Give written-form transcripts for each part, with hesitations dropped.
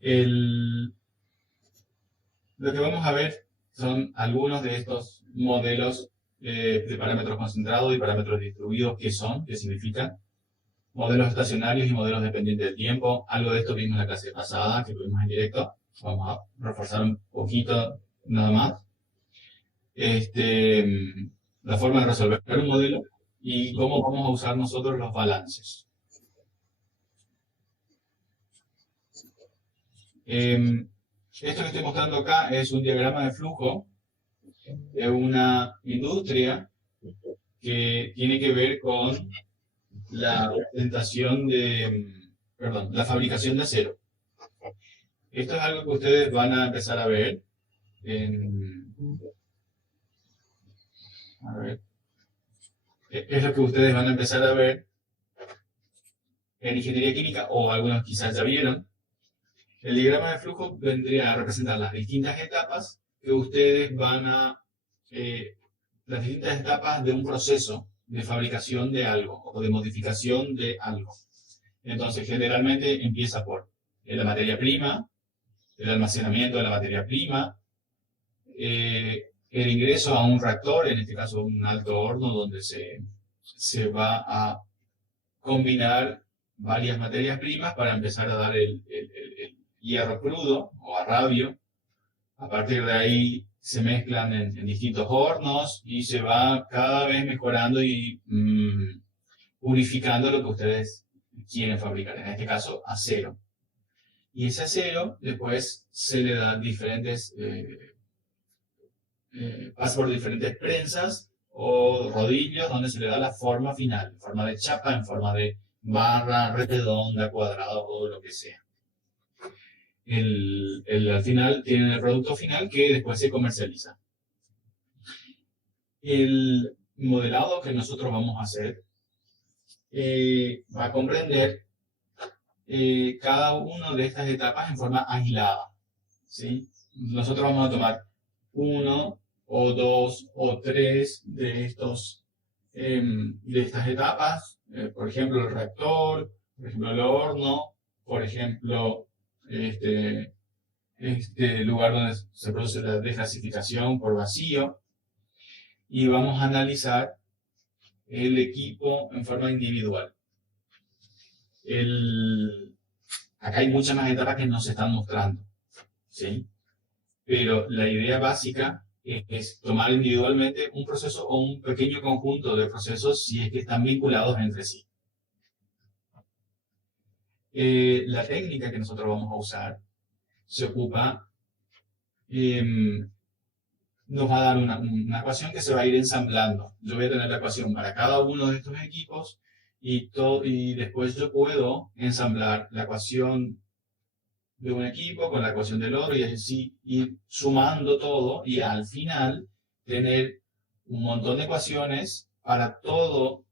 El, lo que vamos a ver son algunos de estos modelos de parámetros concentrados y parámetros distribuidos. ¿Qué son? ¿Qué significan? Modelos estacionarios y modelos dependientes del tiempo. Algo de esto vimos en la clase pasada, que tuvimos en directo. Vamos a reforzar un poquito nada más. La forma de resolver un modelo y cómo vamos a usar nosotros los balances. Esto que estoy mostrando acá es un diagrama de flujo de una industria que tiene que ver con la presentación perdón, la fabricación de acero. Esto es algo que ustedes van a empezar a ver es lo que ustedes van a empezar a ver en ingeniería química, o algunos quizás ya vieron. El diagrama de flujo vendría a representar las distintas etapas que ustedes van a, las distintas etapas de un proceso de fabricación de algo o de modificación de algo. Entonces, generalmente empieza por la materia prima, el almacenamiento de la materia prima, el ingreso a un reactor, en este caso un alto horno, donde se va a combinar varias materias primas para empezar a dar el hierro crudo o a rabio. A partir de ahí se mezclan en distintos hornos y se va cada vez mejorando y purificando lo que ustedes quieren fabricar, en este caso acero. Y ese acero después se le da diferentes, pasa por diferentes prensas o rodillos donde se le da la forma final, en forma de chapa, en forma de barra, redonda, cuadrada o lo que sea. Al final tienen el producto final que después se comercializa. El modelado que nosotros vamos a hacer va a comprender cada una de estas etapas en forma aislada, ¿sí? Nosotros vamos a tomar uno o dos o tres de estas etapas, por ejemplo el reactor, por ejemplo el horno, por ejemplo este lugar donde se produce la desgasificación por vacío, y vamos a analizar el equipo en forma individual. Acá hay muchas más etapas que no se están mostrando, ¿sí? Pero la idea básica es tomar individualmente un proceso o un pequeño conjunto de procesos si es que están vinculados entre sí. La técnica que nosotros vamos a usar se ocupa, nos va a dar una ecuación que se va a ir ensamblando. Yo voy a tener la ecuación para cada uno de estos equipos y después yo puedo ensamblar la ecuación de un equipo con la ecuación del otro y así ir sumando todo y al final tener un montón de ecuaciones para todo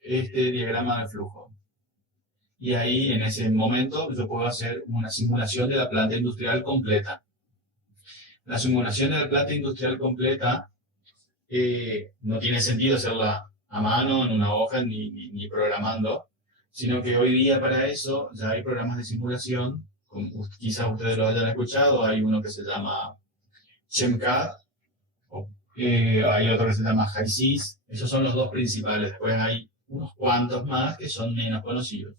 este diagrama de flujo. Y ahí en ese momento yo puedo hacer una simulación de la planta industrial completa. La simulación de la planta industrial completa no tiene sentido hacerla a mano, en una hoja, ni programando, sino que hoy día para eso ya hay programas de simulación, quizás ustedes lo hayan escuchado, hay uno que se llama ChemCAD, hay otro que se llama HiSys, esos son los dos principales, después hay unos cuantos más que son menos conocidos.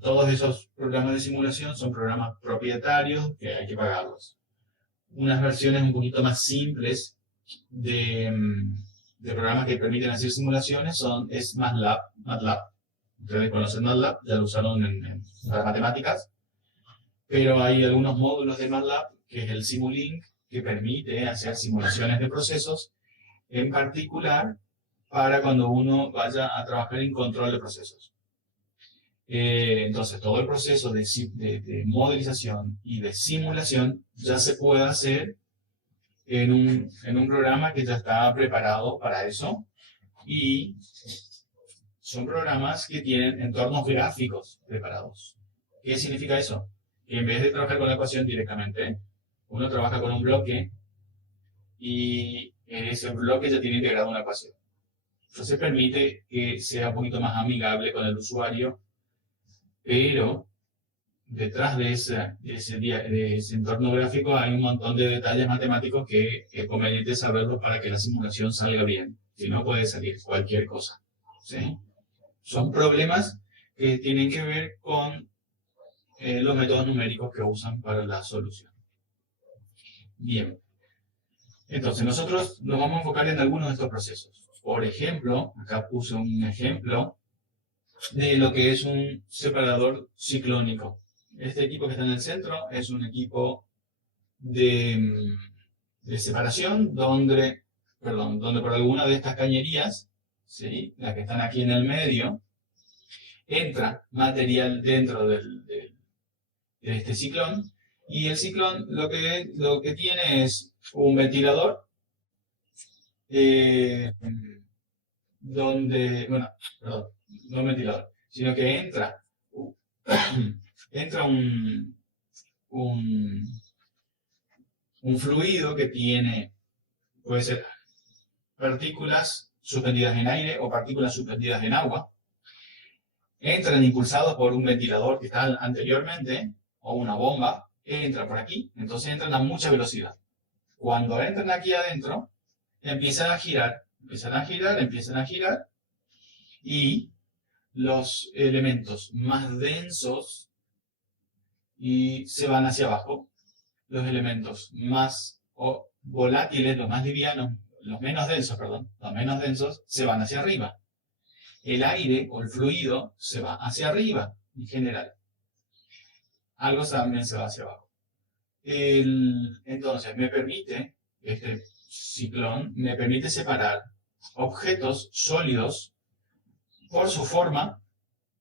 Todos esos programas de simulación son programas propietarios que hay que pagarlos. Unas versiones un poquito más simples de programas que permiten hacer simulaciones es MATLAB. Ustedes conocen MATLAB, ya lo usaron en las matemáticas, pero hay algunos módulos de MATLAB, que es el Simulink, que permite hacer simulaciones de procesos, en particular para cuando uno vaya a trabajar en control de procesos. Entonces, todo el proceso de modelización y de simulación ya se puede hacer en un programa que ya está preparado para eso, y son programas que tienen entornos gráficos preparados. ¿Qué significa eso? Que en vez de trabajar con la ecuación directamente, uno trabaja con un bloque y en ese bloque ya tiene integrado una ecuación. Entonces permite que sea un poquito más amigable con el usuario pero detrás de ese entorno gráfico hay un montón de detalles matemáticos que es conveniente saberlos para que la simulación salga bien. Si no, puede salir cualquier cosa. ¿Sí? Son problemas que tienen que ver con los métodos numéricos que usan para la solución. Bien. Entonces, nosotros nos vamos a enfocar en algunos de estos procesos. Por ejemplo, acá puse un ejemplo de lo que es un separador ciclónico. Este equipo que está en el centro es un equipo de separación donde por alguna de estas cañerías, ¿sí?, las que están aquí en el medio, entra material dentro de este ciclón, y el ciclón lo que tiene es un ventilador bueno, perdón, no un ventilador, sino que entra un fluido que puede ser partículas suspendidas en aire o partículas suspendidas en agua, entran impulsados por un ventilador que está anteriormente, o una bomba, entra por aquí, entonces entran a mucha velocidad. Cuando entran aquí adentro, empiezan a girar, y los elementos más densos se van hacia abajo, los elementos más volátiles, los más livianos, los menos densos, se van hacia arriba. El aire o el fluido se va hacia arriba, en general. Algo también se va hacia abajo. Entonces, este ciclón me permite separar objetos sólidos por su forma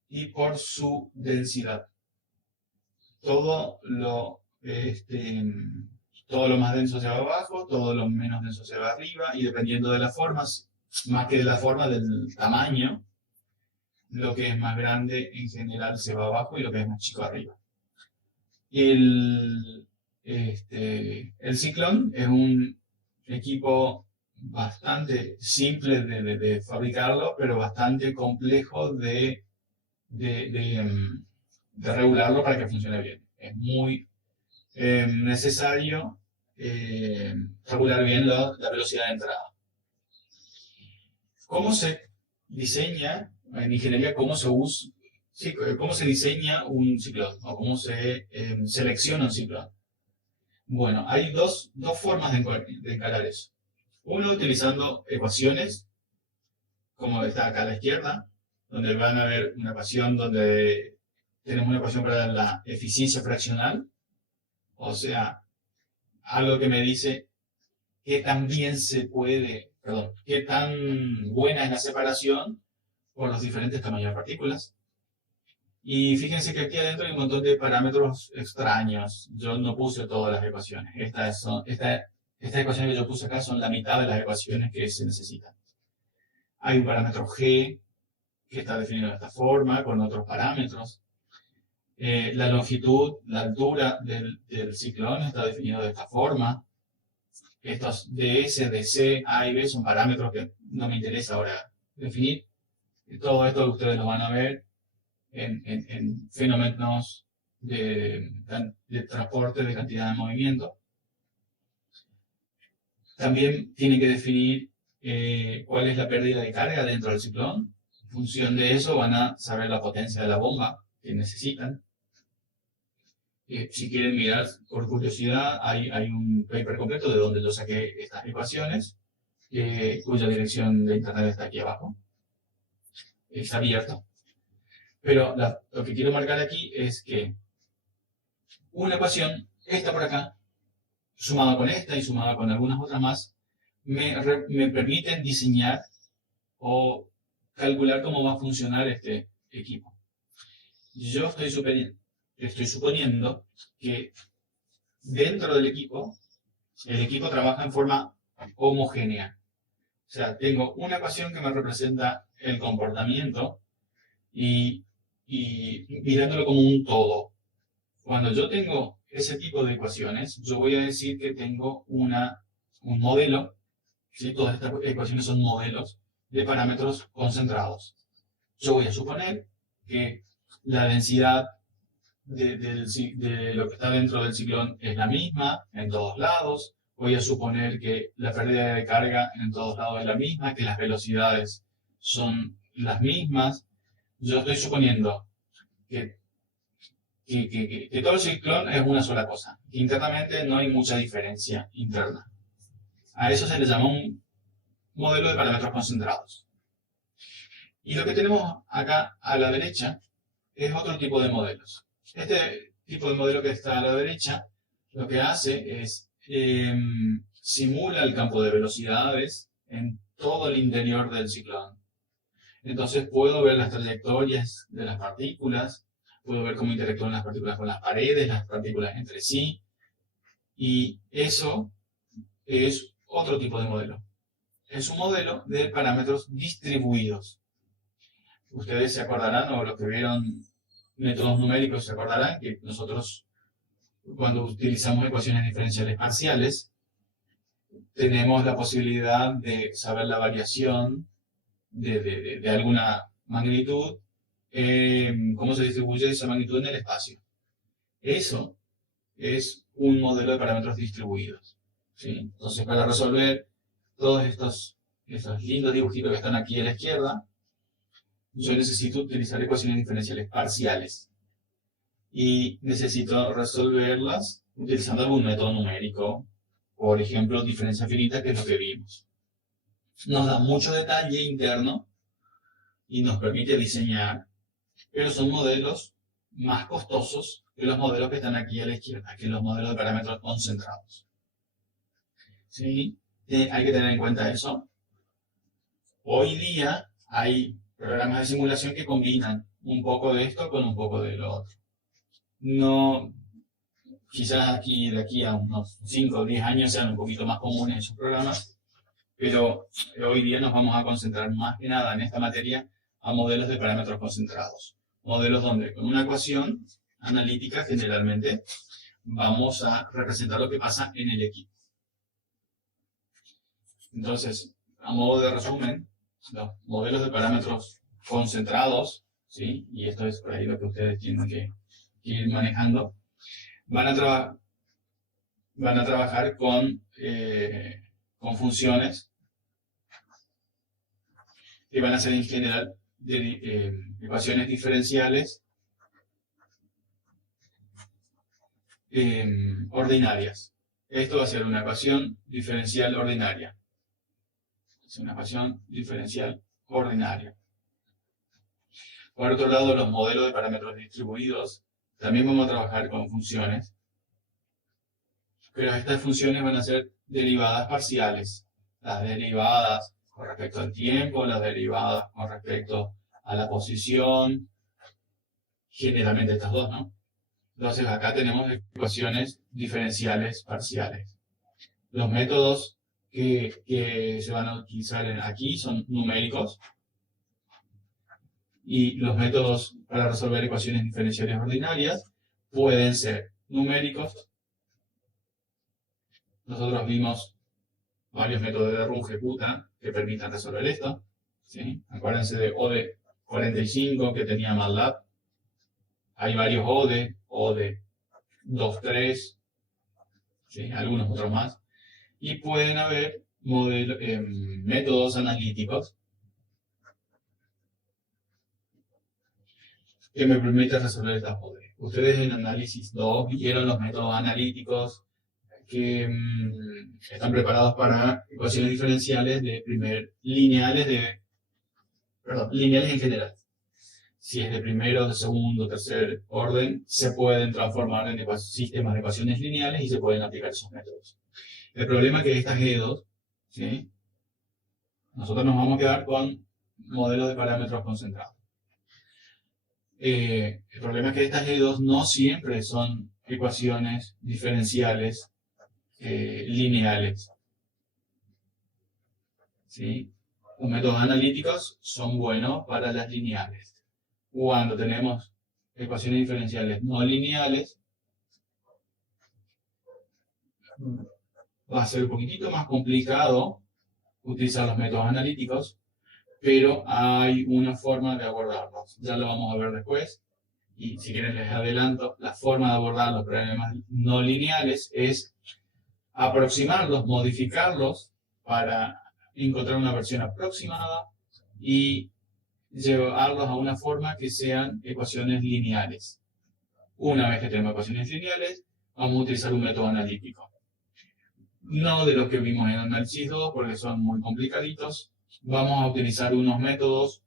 y por su densidad. Todo lo más denso se va abajo, todo lo menos denso se va arriba, y dependiendo de las formas, más que de la forma, del tamaño, lo que es más grande en general se va abajo y lo que es más chico arriba. El ciclón es un equipo bastante simple de fabricarlo, pero bastante complejo de regularlo para que funcione bien. Es muy necesario regular bien la velocidad de entrada. ¿Cómo se diseña en ingeniería? ¿Cómo se diseña un ciclón? ¿O cómo se selecciona un ciclón? Bueno, hay dos formas de encarar eso. Uno, utilizando ecuaciones, como está acá a la izquierda, donde van a ver una ecuación donde tenemos una ecuación para la eficiencia fraccional, o sea, algo que me dice qué tan buena es la separación por los diferentes tamaños de partículas. Y fíjense que aquí adentro hay un montón de parámetros extraños. Yo no puse todas las ecuaciones. Estas ecuaciones que yo puse acá son la mitad de las ecuaciones que se necesitan. Hay un parámetro G que está definido de esta forma, con otros parámetros. La longitud, la altura del ciclón está definido de esta forma. Estos DS, DC, A y B son parámetros que no me interesa ahora definir. Todo esto ustedes lo van a ver en fenómenos de transporte de cantidad de movimiento. También tienen que definir cuál es la pérdida de carga dentro del ciclón. En función de eso van a saber la potencia de la bomba que necesitan. Si quieren mirar por curiosidad, hay un paper completo de donde yo saqué estas ecuaciones, cuya dirección de internet está aquí abajo. Está abierto. Pero lo que quiero marcar aquí es que una ecuación, esta por acá, sumada con esta y sumada con algunas otras más, me permiten diseñar o calcular cómo va a funcionar este equipo. Yo estoy suponiendo que dentro del equipo, el equipo trabaja en forma homogénea. O sea, tengo una ecuación que me representa el comportamiento y mirándolo como un todo. Cuando yo tengo ese tipo de ecuaciones, yo voy a decir que tengo un modelo, ¿sí? Todas estas ecuaciones son modelos de parámetros concentrados. Yo voy a suponer que La densidad de lo que está dentro del ciclón es la misma en todos lados. Voy a suponer que la pérdida de carga en todos lados es la misma, que las velocidades son las mismas. Yo estoy suponiendo que todo el ciclón es una sola cosa. Internamente no hay mucha diferencia interna. A eso se le llama un modelo de parámetros concentrados. Y lo que tenemos acá a la derecha es otro tipo de modelos. Este tipo de modelo que está a la derecha lo que hace es simula el campo de velocidades en todo el interior del ciclón. Entonces puedo ver las trayectorias de las partículas, puedo ver cómo interactúan las partículas con las paredes, las partículas entre sí, y eso es otro tipo de modelo. Es un modelo de parámetros distribuidos. Ustedes se acordarán, o los que vieron métodos numéricos se acordarán, que nosotros cuando utilizamos ecuaciones diferenciales parciales, tenemos la posibilidad de saber la variación de alguna magnitud, cómo se distribuye esa magnitud en el espacio. Eso es un modelo de parámetros distribuidos, ¿sí? Entonces, para resolver todos estos lindos dibujitos que están aquí a la izquierda, yo necesito utilizar ecuaciones diferenciales parciales. Y necesito resolverlas utilizando algún método numérico, por ejemplo, diferencia finita, que es lo que vimos. Nos da mucho detalle interno y nos permite diseñar, pero son modelos más costosos que los modelos que están aquí a la izquierda, que los modelos de parámetros concentrados. ¿Sí? Hay que tener en cuenta eso. Hoy día hay programas de simulación que combinan un poco de esto con un poco de lo otro. No, quizás de aquí a unos 5 o 10 años sean un poquito más comunes esos programas, pero hoy día nos vamos a concentrar más que nada en esta materia a modelos de parámetros concentrados. Modelos donde con una ecuación analítica generalmente vamos a representar lo que pasa en el equipo. Entonces, a modo de resumen, los modelos de parámetros concentrados, ¿sí? Y esto es por ahí lo que ustedes tienen que ir manejando, van a trabajar con funciones que van a ser en general ecuaciones diferenciales ordinarias. Esto va a ser una ecuación diferencial ordinaria. Es una ecuación diferencial ordinaria. Por otro lado, los modelos de parámetros distribuidos, también vamos a trabajar con funciones, pero estas funciones van a ser derivadas parciales. Las derivadas con respecto al tiempo, las derivadas con respecto a la posición, generalmente estas dos, ¿no? Entonces acá tenemos ecuaciones diferenciales parciales. Los métodos que se van a utilizar aquí son numéricos, y los métodos para resolver ecuaciones diferenciales ordinarias pueden ser numéricos. Nosotros vimos varios métodos de Runge-Kutta que permitan resolver esto, ¿sí? Acuérdense de ODE45 que tenía MATLAB. Hay varios ODE 2.3, ¿sí? Algunos otros más. Y pueden haber métodos analíticos que me permiten resolver estas ODE. Ustedes en Análisis 2 vieron los métodos analíticos que están preparados para ecuaciones diferenciales lineales en general. Si es de primero, de segundo, tercer orden, se pueden transformar en sistemas de ecuaciones lineales y se pueden aplicar esos métodos. El problema es que estas G2, ¿sí? Nosotros nos vamos a quedar con modelos de parámetros concentrados. El problema es que estas G2 no siempre son ecuaciones diferenciales lineales, ¿sí? Los métodos analíticos son buenos para las lineales. Cuando tenemos ecuaciones diferenciales no lineales, va a ser un poquitito más complicado utilizar los métodos analíticos, pero hay una forma de abordarlos. Ya lo vamos a ver después. y si quieren les adelanto, la forma de abordar los problemas no lineales es aproximarlos, modificarlos para encontrar una versión aproximada y llevarlos a una forma que sean ecuaciones lineales. Una vez que tenemos ecuaciones lineales, vamos a utilizar un método analítico. No de los que vimos en análisis 2, porque son muy complicaditos. Vamos a utilizar unos métodos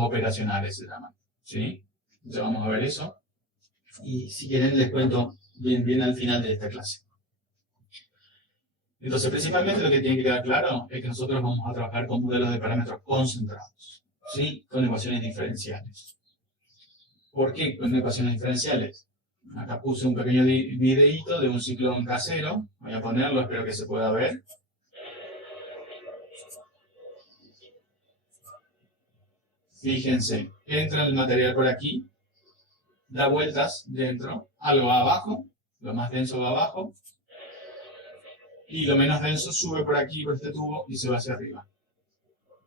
operacionales, se llaman. ¿Sí? Ya vamos a ver eso. Y si quieren les cuento bien al final de esta clase. Entonces, principalmente lo que tiene que quedar claro es que nosotros vamos a trabajar con modelos de parámetros concentrados, ¿sí? Con ecuaciones diferenciales. ¿Por qué con ecuaciones diferenciales? Acá puse un pequeño videíto de un ciclón casero. Voy a ponerlo, espero que se pueda ver. Fíjense, entra el material por aquí, da vueltas dentro, algo va abajo, lo más denso va abajo, y lo menos denso sube por aquí, por este tubo, y se va hacia arriba.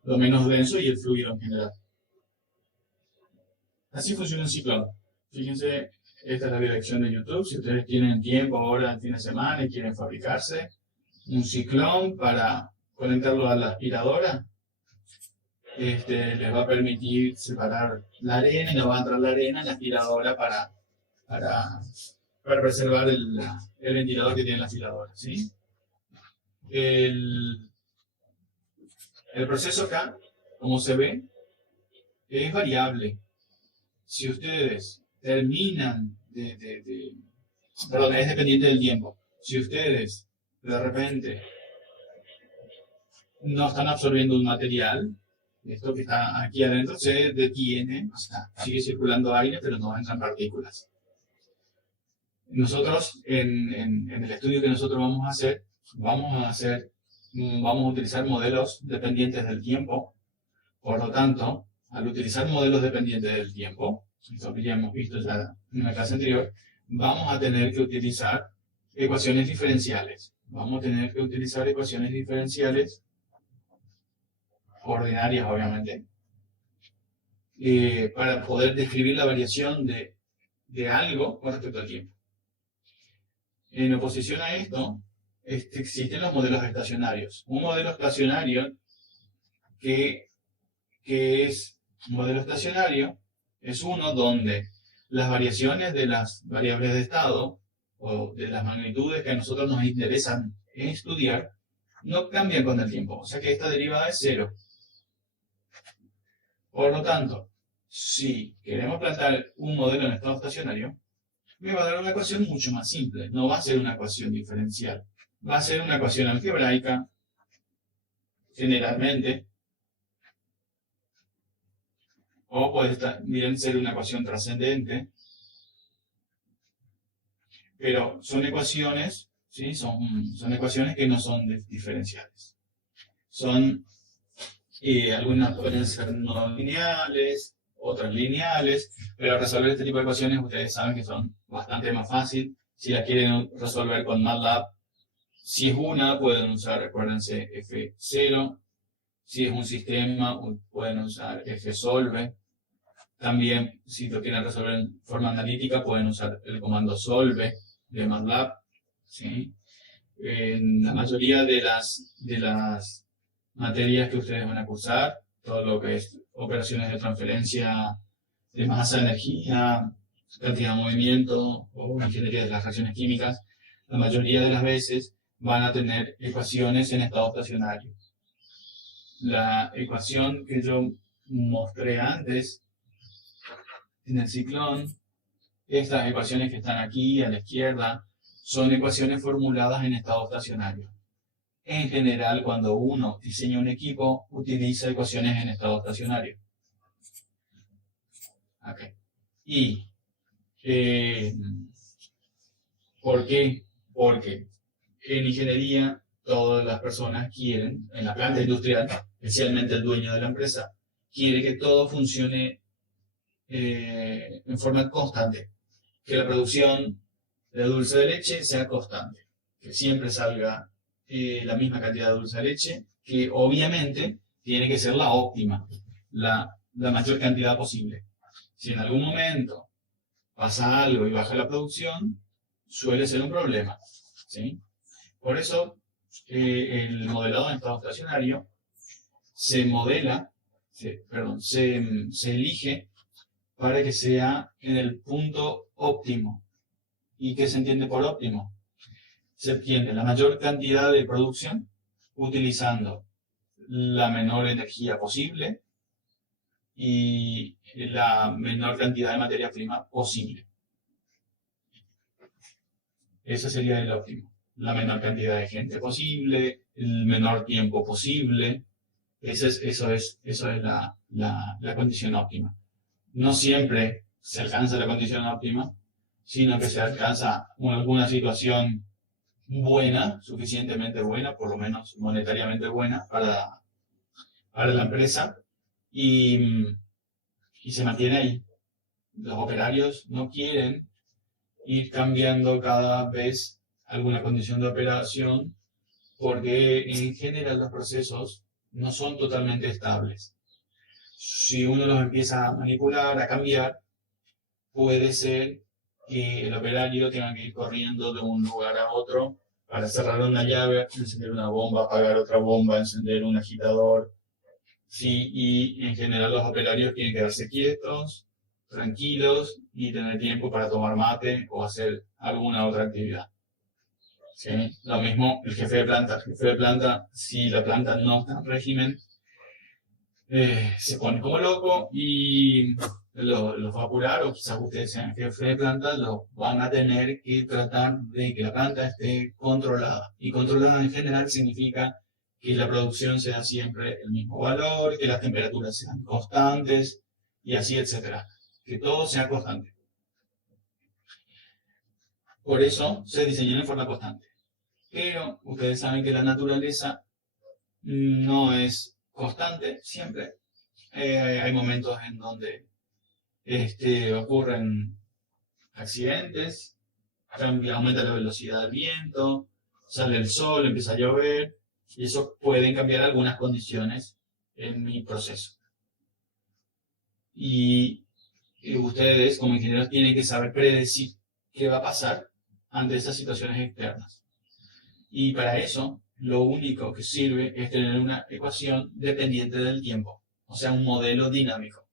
Lo menos denso y el fluido en general. Así funciona un ciclón. Fíjense, esta es la dirección de YouTube. Si ustedes tienen tiempo ahora el fin de semana y quieren fabricarse un ciclón para conectarlo a la aspiradora, les va a permitir separar la arena y no va a entrar la arena en la aspiradora para preservar el ventilador que tiene la aspiradora, ¿sí? El proceso acá, como se ve, es variable. Si ustedes terminan perdón, es dependiente del tiempo. Si ustedes de repente no están absorbiendo un material, esto que está aquí adentro se detiene, o sea, sigue circulando aire, pero no entran partículas. Nosotros, en el estudio que nosotros vamos a hacer, vamos a utilizar modelos dependientes del tiempo. Por lo tanto, al utilizar modelos dependientes del tiempo, esto que ya hemos visto ya en la clase anterior, vamos a tener que utilizar ecuaciones diferenciales. Vamos a tener que utilizar ecuaciones diferenciales ordinarias, obviamente, para poder describir la variación de algo con respecto al tiempo. En oposición a esto, existen los modelos estacionarios. Un modelo estacionario que es un modelo estacionario es uno donde las variaciones de las variables de estado o de las magnitudes que a nosotros nos interesan estudiar no cambian con el tiempo, o sea que esta derivada es cero. Por lo tanto, si queremos plantear un modelo en estado estacionario, me va a dar una ecuación mucho más simple, no va a ser una ecuación diferencial, va a ser una ecuación algebraica, generalmente, o puede también ser una ecuación trascendente, pero son ecuaciones, ¿sí? son ecuaciones que no son diferenciales. Algunas pueden ser no lineales, otras lineales, pero resolver este tipo de ecuaciones ustedes saben que son bastante más fácil. Si la quieren resolver con MATLAB, si es una, pueden usar, recuérdense, F0. Si es un sistema, pueden usar Fsolve. También, si lo quieren resolver en forma analítica, pueden usar el comando solve de MATLAB, ¿sí? En la mayoría de las materias que ustedes van a cursar, todo lo que es operaciones de transferencia de masa, energía, cantidad de movimiento o ingeniería de las reacciones químicas, la mayoría de las veces van a tener ecuaciones en estado estacionario. La ecuación que yo mostré antes en el ciclón, estas ecuaciones que están aquí a la izquierda, son ecuaciones formuladas en estado estacionario. En general, cuando uno diseña un equipo, utiliza ecuaciones en estado estacionario. Okay. ¿Y por qué? Porque en ingeniería todas las personas quieren, en la planta industrial, especialmente el dueño de la empresa, quiere que todo funcione en forma constante. Que la producción de dulce de leche sea constante. Que siempre salga la misma cantidad de dulce de leche, que obviamente tiene que ser la óptima, la mayor cantidad posible. Si en algún momento pasa algo y baja la producción, suele ser un problema, ¿sí? Por eso, el modelado en estado estacionario se modela, se elige para que sea en el punto óptimo. ¿Y qué se entiende por óptimo? Se obtiene la mayor cantidad de producción utilizando la menor energía posible y la menor cantidad de materia prima posible. Ese sería el óptimo. La menor cantidad de gente posible, el menor tiempo posible. Eso es la condición óptima. No siempre se alcanza la condición óptima, sino que se alcanza alguna situación buena, suficientemente buena, por lo menos monetariamente buena para la empresa, y se mantiene ahí. Los operarios no quieren ir cambiando cada vez alguna condición de operación porque en general los procesos no son totalmente estables. Si uno los empieza a manipular, a cambiar, puede ser que el operario tenga que ir corriendo de un lugar a otro para cerrar una llave, encender una bomba, apagar otra bomba, encender un agitador. Sí, y en general los operarios tienen que quedarse quietos, tranquilos y tener tiempo para tomar mate o hacer alguna otra actividad. ¿Sí? Lo mismo el jefe de planta. El jefe de planta, si la planta no está en régimen, se pone como loco y los va a apurar, o quizás ustedes sean jefe de planta, los van a tener que tratar de que la planta esté controlada. Y controlada en general significa que la producción sea siempre el mismo valor, que las temperaturas sean constantes y así, etcétera. Que todo sea constante. Por eso se diseñó en forma constante. Pero ustedes saben que la naturaleza no es constante siempre. Hay momentos en donde ocurren accidentes, aumenta la velocidad del viento, sale el sol, empieza a llover, y eso pueden cambiar algunas condiciones en mi proceso. Y ustedes, como ingenieros, tienen que saber predecir qué va a pasar ante esas situaciones externas. Y para eso, lo único que sirve es tener una ecuación dependiente del tiempo, o sea, un modelo dinámico.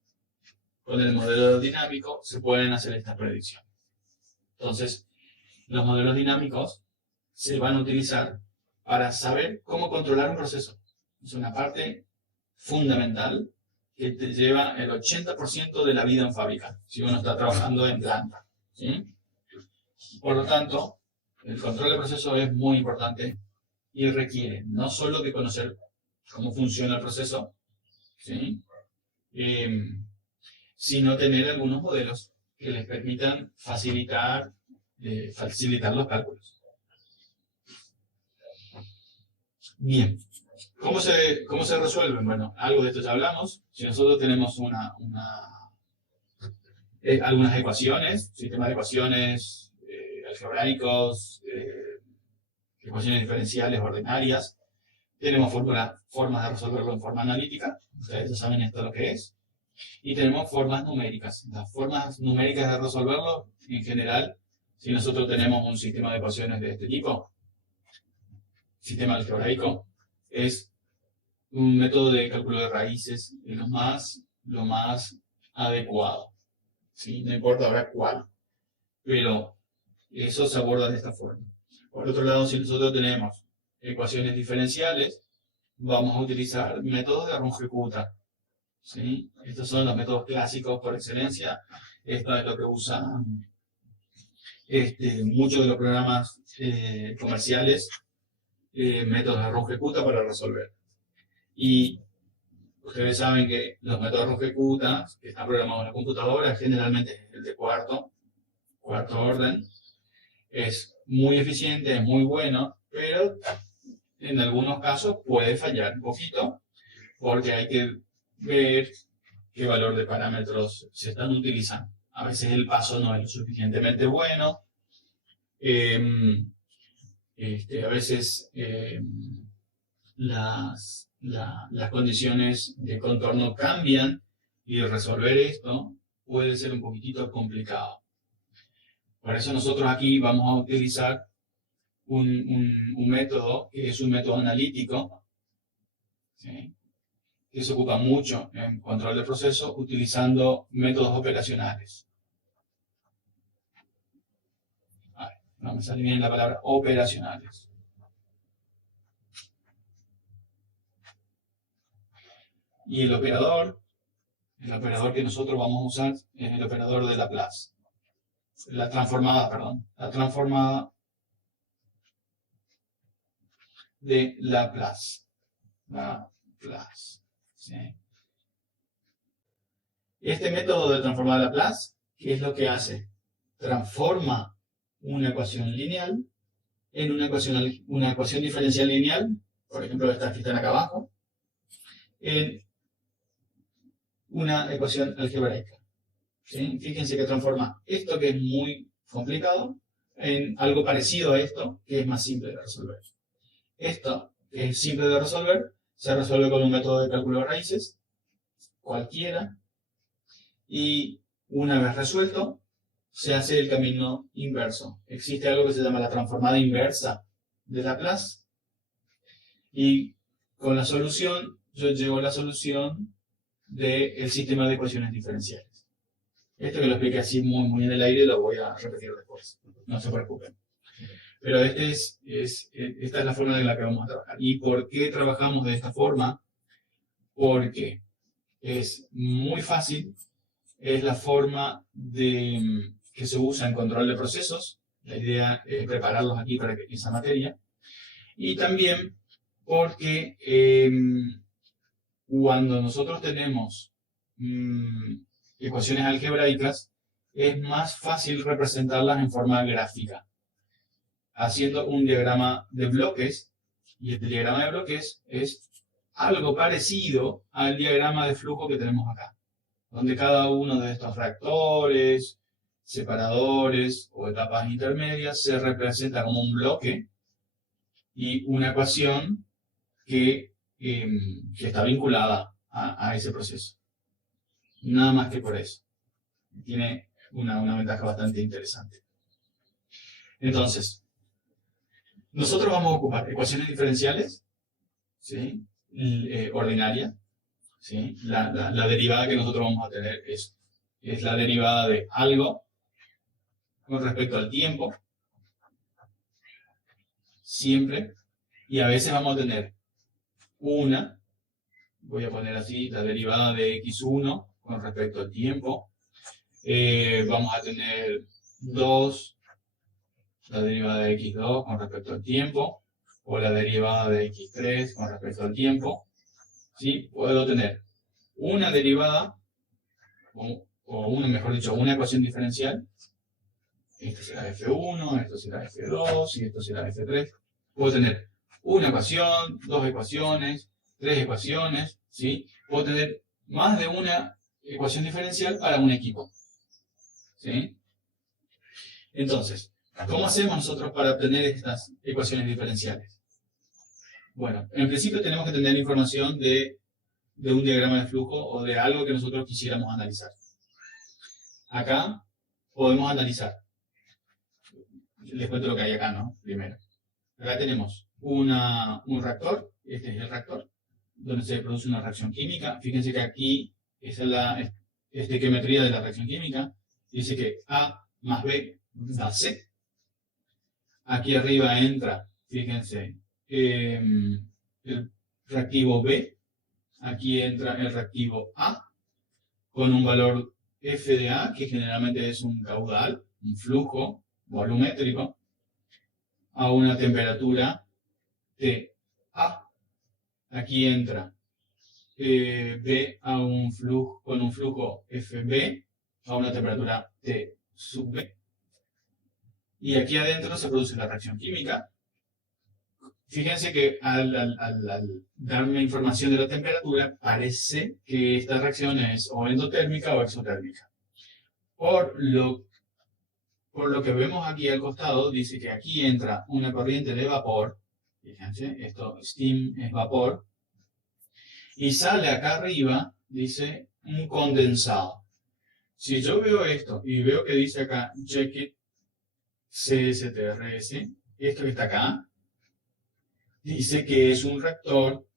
Con el modelo dinámico se pueden hacer estas predicciones. Entonces, los modelos dinámicos se van a utilizar para saber cómo controlar un proceso. Es una parte fundamental que te lleva el 80% de la vida en fábrica, si uno está trabajando en planta, ¿sí? Por lo tanto, el control del proceso es muy importante y requiere no solo de conocer cómo funciona el proceso, ¿sí? Sino tener algunos modelos que les permitan facilitar los cálculos. Bien, ¿cómo se resuelven? Bueno, algo de esto ya hablamos. Si nosotros tenemos algunas ecuaciones, sistemas de ecuaciones algebraicos, ecuaciones diferenciales ordinarias, tenemos formas de resolverlo en forma analítica, ustedes ya saben esto lo que es, y tenemos formas numéricas. Las formas numéricas de resolverlo, en general, si nosotros tenemos un sistema de ecuaciones de este tipo, sistema algebraico, es un método de cálculo de raíces lo más adecuado. ¿Sí? No importa ahora cuál, pero eso se aborda de esta forma. Por otro lado, si nosotros tenemos ecuaciones diferenciales, vamos a utilizar métodos de Runge-Kutta. ¿Sí? Estos son los métodos clásicos por excelencia. Esto es lo que usan muchos de los programas comerciales, métodos de Runge-Kutta para resolver. Y ustedes saben que los métodos Runge-Kutta que están programados en la computadora, generalmente es el de cuarto orden, es muy eficiente, es muy bueno, pero en algunos casos puede fallar un poquito, porque hay que ver qué valor de parámetros se están utilizando. A veces el paso no es lo suficientemente bueno, a veces las condiciones de contorno cambian, y resolver esto puede ser un poquitito complicado. Por eso nosotros aquí vamos a utilizar un método que es un método analítico, ¿sí?, que se ocupa mucho en control de proceso utilizando métodos operacionales. No me sale bien la palabra operacionales. Y el operador que nosotros vamos a usar es el operador de Laplace. La transformada de Laplace. ¿Sí? Este método de transformada de Laplace, ¿qué es lo que hace? Transforma una ecuación lineal en una ecuación diferencial lineal, por ejemplo, estas que están acá abajo, en una ecuación algebraica. ¿Sí? Fíjense que transforma esto, que es muy complicado, en algo parecido a esto, que es más simple de resolver. Esto, que es simple de resolver, se resuelve con un método de cálculo de raíces, cualquiera, y una vez resuelto, se hace el camino inverso. Existe algo que se llama la transformada inversa de Laplace, y con la solución, yo llevo la solución del sistema de ecuaciones diferenciales. Esto que lo expliqué así muy en el aire lo voy a repetir después, no se preocupen. Pero esta es la forma en la que vamos a trabajar. ¿Y por qué trabajamos de esta forma? Porque es muy fácil, es la forma que se usa en control de procesos. La idea es prepararlos aquí para esa materia. Y también porque cuando nosotros tenemos ecuaciones algebraicas, es más fácil representarlas en forma gráfica, haciendo un diagrama de bloques, y este diagrama de bloques es algo parecido al diagrama de flujo que tenemos acá, donde cada uno de estos reactores, separadores o etapas intermedias se representa como un bloque y una ecuación que está vinculada a ese proceso. Nada más que por eso. Tiene una ventaja bastante interesante. Entonces, nosotros vamos a ocupar ecuaciones diferenciales, ¿sí?, ordinaria, ¿sí? La derivada que nosotros vamos a tener es la derivada de algo con respecto al tiempo, siempre, y a veces vamos a tener voy a poner así, la derivada de x1 con respecto al tiempo, vamos a tener 2, la derivada de x2 con respecto al tiempo, o la derivada de x3 con respecto al tiempo. ¿Sí? Puedo tener una derivada, mejor dicho, una ecuación diferencial. Esto será f1, esto será f2 y esto será f3. Puedo tener una ecuación, dos ecuaciones, tres ecuaciones, ¿sí? Puedo tener más de una ecuación diferencial para un equipo, ¿sí? Entonces, ¿cómo hacemos nosotros para obtener estas ecuaciones diferenciales? Bueno, en principio tenemos que tener información de un diagrama de flujo o de algo que nosotros quisiéramos analizar. Acá podemos analizar. Les cuento lo que hay acá, ¿no? Primero. Acá tenemos un reactor, este es el reactor, donde se produce una reacción química. Fíjense que aquí esa es la estequiometría de la reacción química. Dice que A más B da C. Aquí arriba entra, fíjense, el reactivo B. Aquí entra el reactivo A, con un valor F de A, que generalmente es un caudal, un flujo volumétrico, a una temperatura TA. Aquí entra B con un flujo FB a una temperatura T sub B. Y aquí adentro se produce la reacción química. Fíjense que al darme información de la temperatura, parece que esta reacción es o endotérmica o exotérmica. Por lo que vemos aquí al costado, dice que aquí entra una corriente de vapor. Fíjense, esto, steam es vapor. Y sale acá arriba, dice, un condensado. Si yo veo esto y veo que dice acá Checkit CSTRS, esto que está acá, dice que es un reactor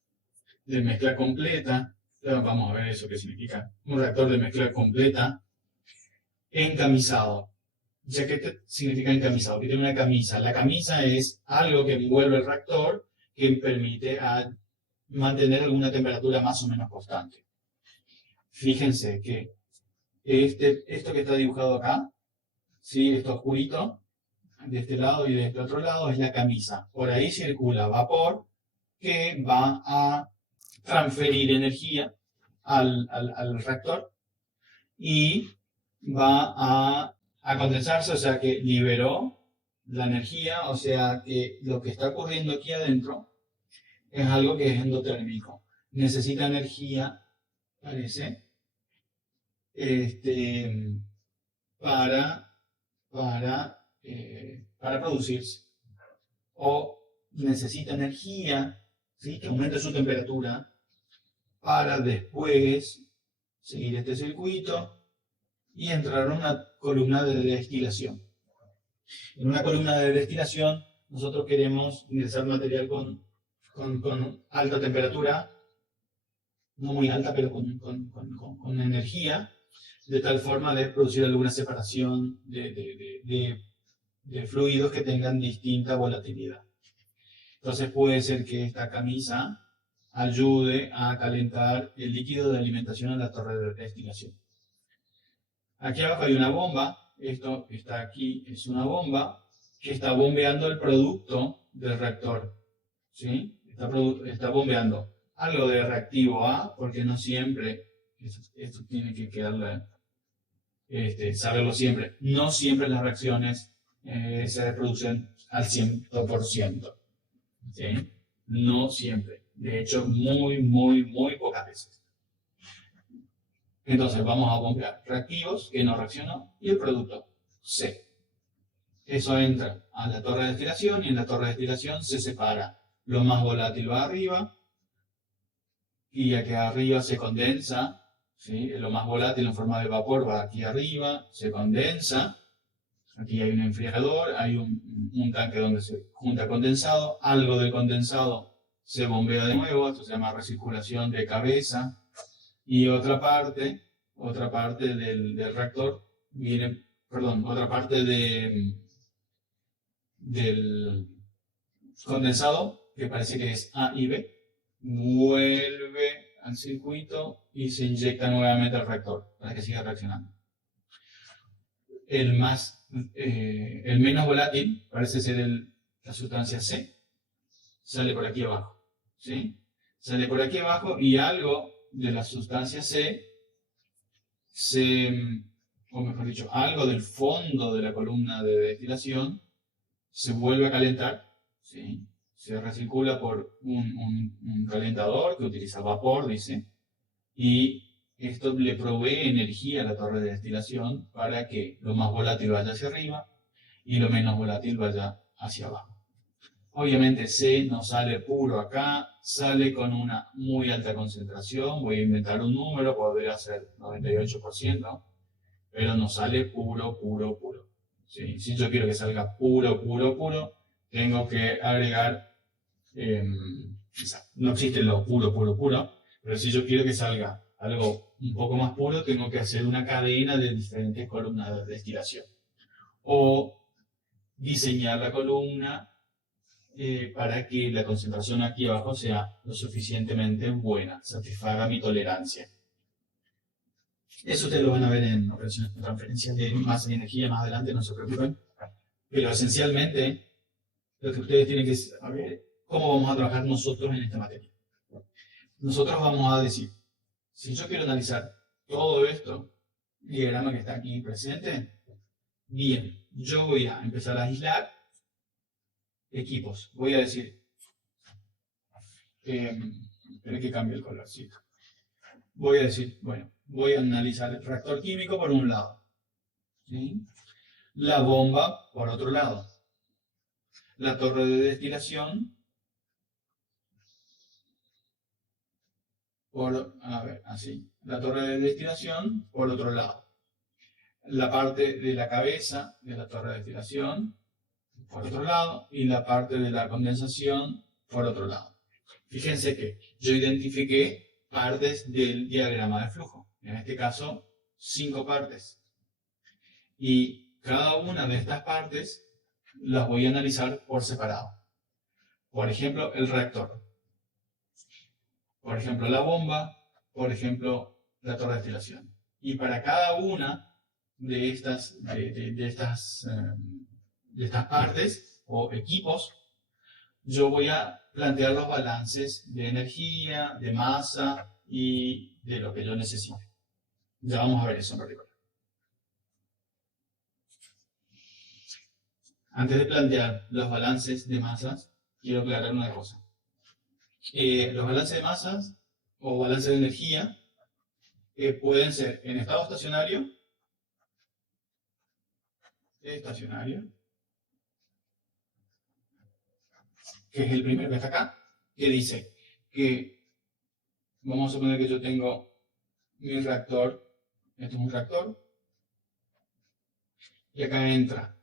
de mezcla completa. Vamos a ver eso qué significa. Un reactor de mezcla completa encamisado. Jacket significa encamisado, que tiene una camisa. La camisa es algo que envuelve el reactor que permite mantener alguna temperatura más o menos constante. Fíjense que esto que está dibujado acá, ¿sí? Esto oscurito, de este lado y de este otro lado, es la camisa. Por ahí circula vapor que va a transferir energía al reactor y va a condensarse, o sea que liberó la energía, o sea que lo que está ocurriendo aquí adentro es algo que es endotérmico. Necesita energía, parece, para, para producirse. O necesita energía, ¿sí? Que aumente su temperatura para después seguir este circuito y entrar a una columna de destilación. En una columna de destilación nosotros queremos ingresar material con alta temperatura, no muy alta, pero con energía, de tal forma de producir alguna separación de fluidos que tengan distinta volatilidad. Entonces puede ser que esta camisa ayude a calentar el líquido de alimentación en la torre de destilación. Aquí abajo hay una bomba, esto está aquí, es una bomba que está bombeando el producto del reactor, ¿sí? Está bombeando algo de reactivo A, porque no siempre, esto tiene que quedarle, saberlo siempre, no siempre las reacciones se reproducen al 100%, ¿sí? No siempre, de hecho muy pocas veces. Entonces vamos a bombear reactivos que no reaccionó y el producto C. Eso entra a la torre de destilación y en la torre de destilación se separa. Lo más volátil va arriba y aquí arriba se condensa, ¿sí? Lo más volátil en forma de vapor va aquí arriba, se condensa. Aquí hay un enfriador, hay un tanque donde se junta condensado, algo del condensado se bombea de nuevo, esto se llama recirculación de cabeza. Y otra parte del reactor viene, perdón, otra parte del condensado, que parece que es A y B, vuelve al circuito y se inyecta nuevamente al reactor para que siga reaccionando. El menos volátil parece ser la sustancia C, sale por aquí abajo, ¿sí? Sale por aquí abajo y algo de la sustancia C o mejor dicho, algo del fondo de la columna de destilación se vuelve a calentar, ¿sí? Se recircula por un calentador que utiliza vapor, dice, y esto le provee energía a la torre de destilación para que lo más volátil vaya hacia arriba y lo menos volátil vaya hacia abajo. Obviamente C no sale puro acá, sale con una muy alta concentración, voy a inventar un número, podría ser 98%, pero no sale puro. ¿Sí? Si yo quiero que salga puro, tengo que agregar, no existe lo puro, pero si yo quiero que salga algo un poco más puro, tengo que hacer una cadena de diferentes columnas de destilación. O diseñar la columna para que la concentración aquí abajo sea lo suficientemente buena, satisfaga mi tolerancia. Eso ustedes lo van a ver en operaciones de transferencia de masa y energía más adelante, no se preocupen. Pero esencialmente, lo que ustedes tienen que saber, cómo vamos a trabajar nosotros en esta materia. Nosotros vamos a decir, si yo quiero analizar todo esto, el diagrama que está aquí presente, bien, yo voy a empezar a aislar equipos. Voy a decir, espera que cambie el colorcito. Voy a decir, bueno, voy a analizar el reactor químico por un lado, ¿sí? La bomba por otro lado, la torre de destilación la torre de destilación por otro lado. la parte de la cabeza de la torre de destilación por otro lado y la parte de la condensación por otro lado. Fíjense que yo identifiqué partes del diagrama de flujo, en este caso 5 partes. Y cada una de estas partes las voy a analizar por separado. Por ejemplo, el reactor. Por ejemplo, la bomba. Por ejemplo, la torre de destilación. Y para cada una de estas partes o equipos, yo voy a plantear los balances de energía, de masa y de lo que yo necesite. Ya vamos a ver eso en particular. Antes de plantear los balances de masas, quiero aclarar una cosa. Los balances de masas o balances de energía pueden ser en estado estacionario, que es el primero que está acá, que dice que, vamos a suponer que yo tengo mi reactor, esto es un reactor, y acá entra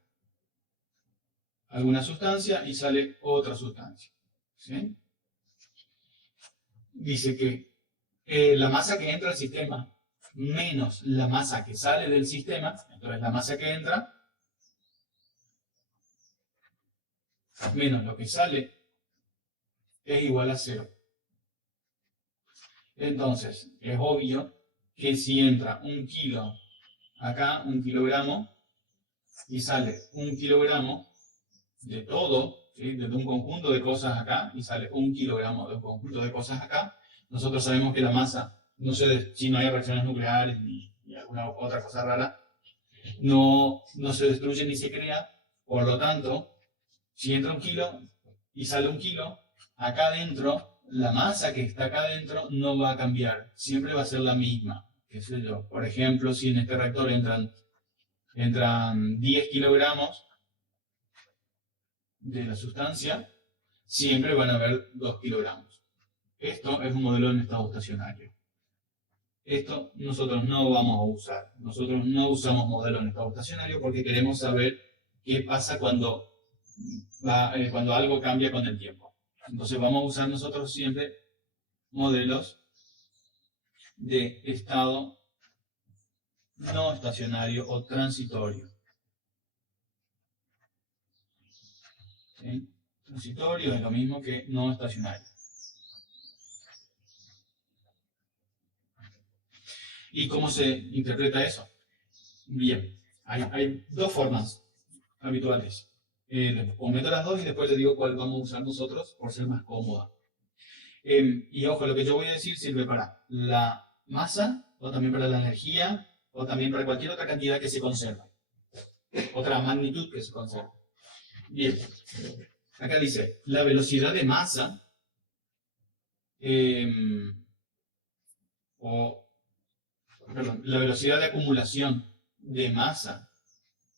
alguna sustancia y sale otra sustancia. ¿Sí? Dice que la masa que entra al sistema menos la masa que sale del sistema, entonces la masa que entra menos lo que sale es igual a 0. Entonces, es obvio que si entra 1 kilo acá, 1 kilogramo, y sale 1 kilogramo de todo, ¿sí? Desde un conjunto de cosas acá, y sale 1 kilogramo de un conjunto de cosas acá, nosotros sabemos que la masa, no sé si no hay reacciones nucleares ni alguna otra cosa rara, no se destruye ni se crea, por lo tanto, si entra 1 kilo y sale 1 kilo, acá adentro, la masa que está acá adentro no va a cambiar, siempre va a ser la misma. ¿Qué sé yo? Por ejemplo, si en este reactor entran 10 kilogramos de la sustancia, siempre van a haber 2 kilogramos. Esto es un modelo en estado estacionario. Esto nosotros no vamos a usar. Nosotros no usamos modelo en estado estacionario porque queremos saber qué pasa cuando algo cambia con el tiempo. Entonces vamos a usar nosotros siempre modelos de estado no estacionario o transitorio. ¿Sí? Transitorio es lo mismo que no estacionario. ¿Y cómo se interpreta eso? Bien, hay dos formas habituales. Os meto las dos y después les digo cuál vamos a usar nosotros por ser más cómoda. Y ojo, lo que yo voy a decir sirve para la masa, o también para la energía, o también para cualquier otra cantidad que se conserva. Otra magnitud que se conserva. Bien, acá dice, la velocidad de masa, la velocidad de acumulación de masa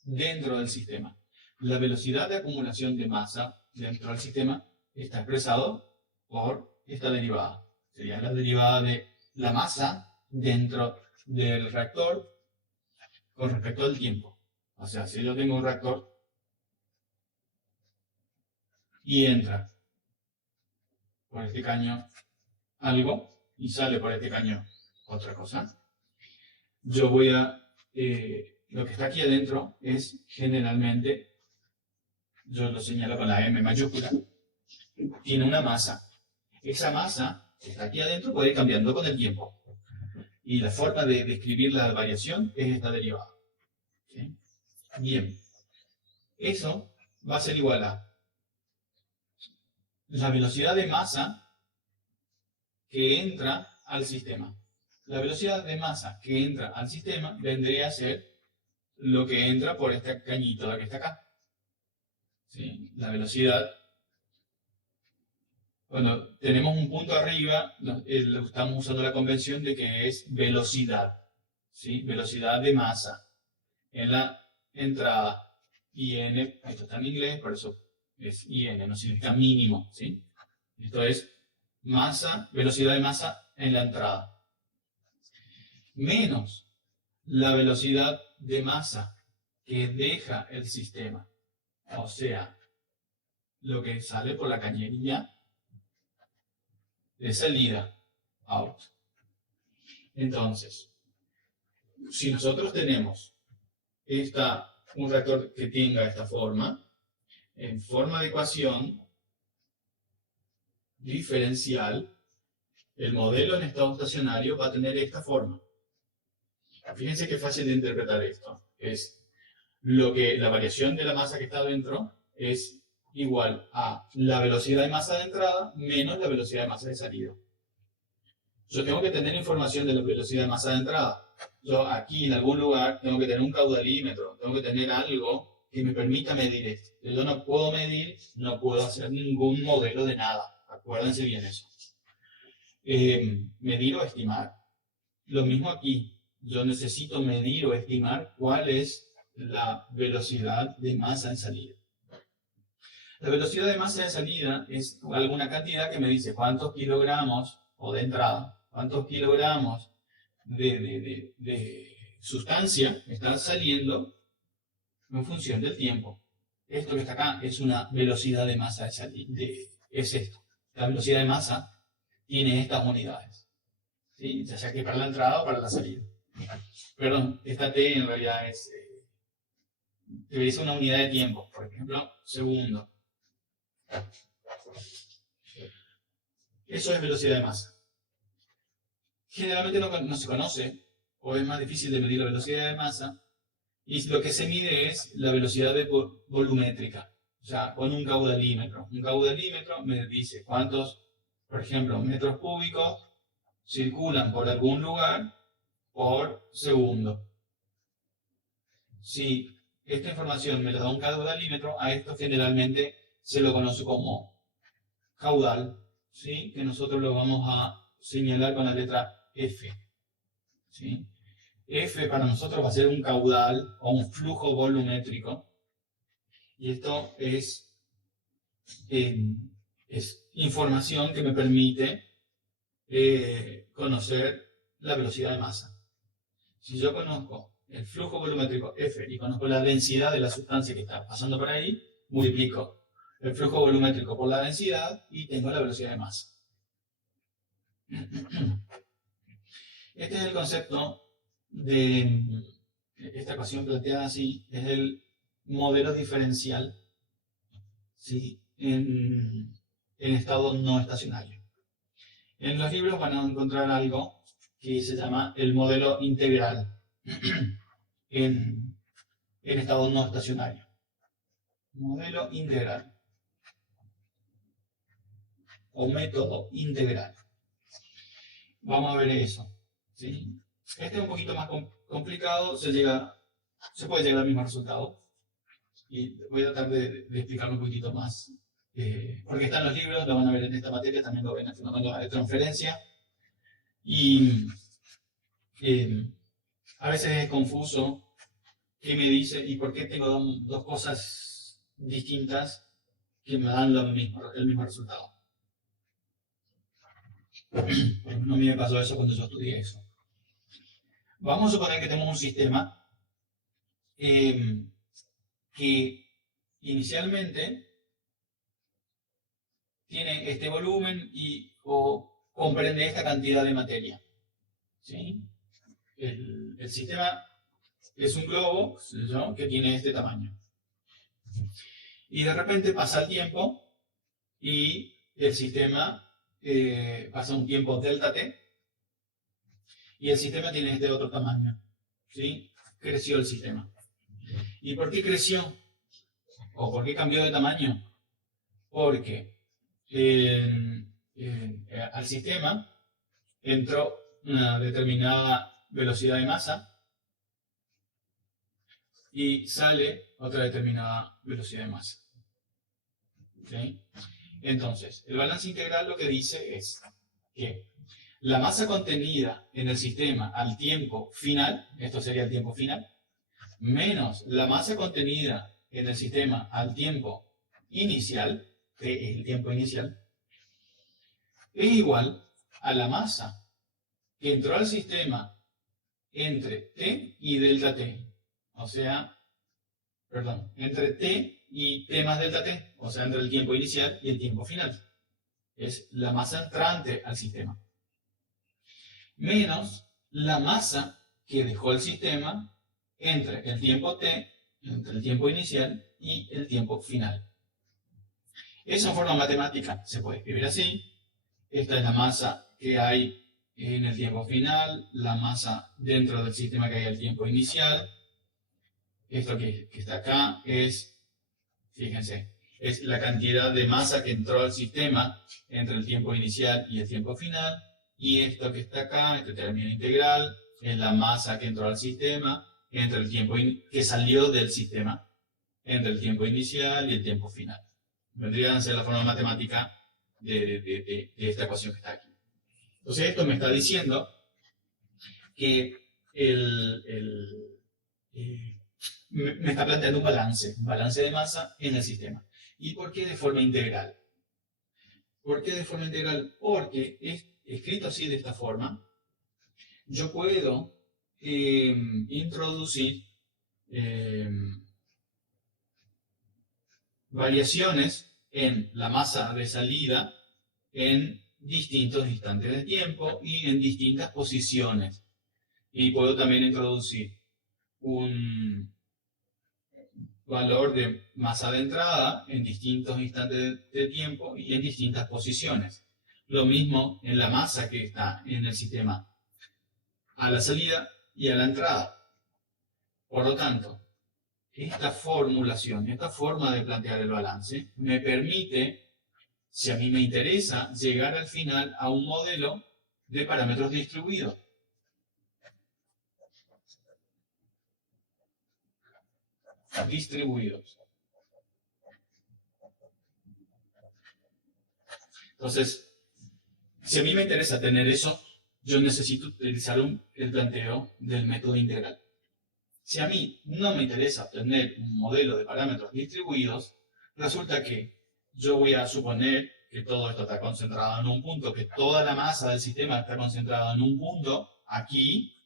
dentro del sistema. La velocidad de acumulación de masa dentro del sistema está expresado por esta derivada. Sería la derivada de la masa dentro del reactor con respecto al tiempo. O sea, si yo tengo un reactor y entra por este caño algo y sale por este caño otra cosa, yo voy a... lo que está aquí adentro es generalmente, yo lo señalo con la M mayúscula, tiene una masa. Esa masa que está aquí adentro puede ir cambiando con el tiempo. Y la forma de describir la variación es esta derivada. ¿Sí? Bien. Eso va a ser igual a la velocidad de masa que entra al sistema. La velocidad de masa que entra al sistema vendría a ser lo que entra por este cañito que está acá. ¿Sí? La velocidad, cuando tenemos un punto arriba, estamos usando la convención de que es velocidad. ¿Sí? Velocidad de masa. En la entrada, IN, esto está en inglés, por eso es IN, no significa mínimo. ¿Sí? Esto es masa, velocidad de masa en la entrada. Menos la velocidad de masa que deja el sistema, o sea, lo que sale por la cañería de salida, out. Entonces, si nosotros tenemos un reactor que tenga esta forma, en forma de ecuación diferencial, el modelo en estado estacionario va a tener esta forma. Fíjense qué fácil de interpretar esto. Es la variación de la masa que está dentro es igual a la velocidad de masa de entrada menos la velocidad de masa de salida. Yo tengo que tener información de la velocidad de masa de entrada. Yo aquí en algún lugar tengo que tener un caudalímetro, tengo que tener algo que me permita medir esto. Yo no puedo medir, no puedo hacer ningún modelo de nada. Acuérdense bien eso. Medir o estimar. Lo mismo aquí. Yo necesito medir o estimar cuál es la velocidad de masa en salida. La velocidad de masa de salida es alguna cantidad que me dice cuántos kilogramos, o de entrada, cuántos kilogramos de sustancia están saliendo en función del tiempo. Esto que está acá es una velocidad de masa de salida. Es esto. La velocidad de masa tiene estas unidades. ¿Sí? Ya sea que para la entrada o para la salida. Perdón, esta T en realidad debería ser una unidad de tiempo. Por ejemplo, segundo. Eso es velocidad de masa. Generalmente no se conoce, o es más difícil de medir la velocidad de masa, y lo que se mide es la velocidad volumétrica, o sea, con un caudalímetro. Un caudalímetro me dice cuántos, por ejemplo, metros cúbicos circulan por algún lugar por segundo. Si esta información me la da un caudalímetro, a esto generalmente se lo conoce como caudal, ¿sí? Que nosotros lo vamos a señalar con la letra F. ¿Sí? F para nosotros va a ser un caudal o un flujo volumétrico. Y esto es información que me permite conocer la velocidad de masa. Si yo conozco el flujo volumétrico F y conozco la densidad de la sustancia que está pasando por ahí, multiplico el flujo volumétrico por la densidad y tengo la velocidad de masa. Este es el concepto de esta ecuación planteada así, es el modelo diferencial, ¿sí? en estado no estacionario. En los libros van a encontrar algo que se llama el modelo integral en estado no estacionario. Modelo integral o método integral. Vamos a ver eso. ¿Sí? Este es un poquito más complicado, se puede llegar al mismo resultado. Y voy a tratar de explicarlo un poquitito más. Porque están los libros, lo van a ver en esta materia, también lo ven en el fenómeno de transferencia. Y a veces es confuso qué me dice y por qué tengo dos cosas distintas que me dan el mismo resultado. No me pasó eso cuando yo estudié eso. Vamos a suponer que tenemos un sistema que inicialmente tiene este volumen o comprende esta cantidad de materia. ¿Sí? El sistema es un globo, ¿no?, que tiene este tamaño. Y de repente pasa el tiempo y el sistema pasa un tiempo delta t y el sistema tiene este otro tamaño. ¿Sí? Creció el sistema. ¿Y por qué creció? ¿O por qué cambió de tamaño? Porque al sistema entró una determinada velocidad de masa y sale otra determinada velocidad de masa. ¿Sí? Entonces, el balance integral lo que dice es que la masa contenida en el sistema al tiempo final, esto sería el tiempo final, menos la masa contenida en el sistema al tiempo inicial, que es el tiempo inicial, es igual a la masa que entró al sistema entre t y delta t. o sea, perdón, entre t y t más delta t, o sea, entre el tiempo inicial y el tiempo final. Es la masa entrante al sistema. Menos la masa que dejó el sistema entre el tiempo t, entre el tiempo inicial y el tiempo final. Eso en forma matemática se puede escribir así. Esta es la masa que hay en el tiempo final, la masa dentro del sistema que hay al tiempo inicial. Esto que está acá es, fíjense, es la cantidad de masa que entró al sistema entre el tiempo inicial y el tiempo final. Y esto que está acá, este término integral, es la masa que entró al sistema entre el tiempo que salió del sistema entre el tiempo inicial y el tiempo final. Vendría a ser la forma matemática de esta ecuación que está aquí. Entonces esto me está diciendo que me está planteando un balance de masa en el sistema. ¿Y por qué de forma integral? ¿Por qué de forma integral? Porque es escrito así de esta forma, yo puedo introducir variaciones en la masa de salida en distintos instantes de tiempo y en distintas posiciones. Y puedo también introducir un valor de masa de entrada en distintos instantes de tiempo y en distintas posiciones. Lo mismo en la masa que está en el sistema a la salida y a la entrada. Por lo tanto, esta formulación, esta forma de plantear el balance, me permite, si a mí me interesa, llegar al final a un modelo de parámetros distribuidos. Entonces, si a mí me interesa tener eso, yo necesito utilizar el planteo del método integral. Si a mí no me interesa tener un modelo de parámetros distribuidos, resulta que yo voy a suponer que todo esto está concentrado en un punto, que toda la masa del sistema está concentrada en un punto, aquí,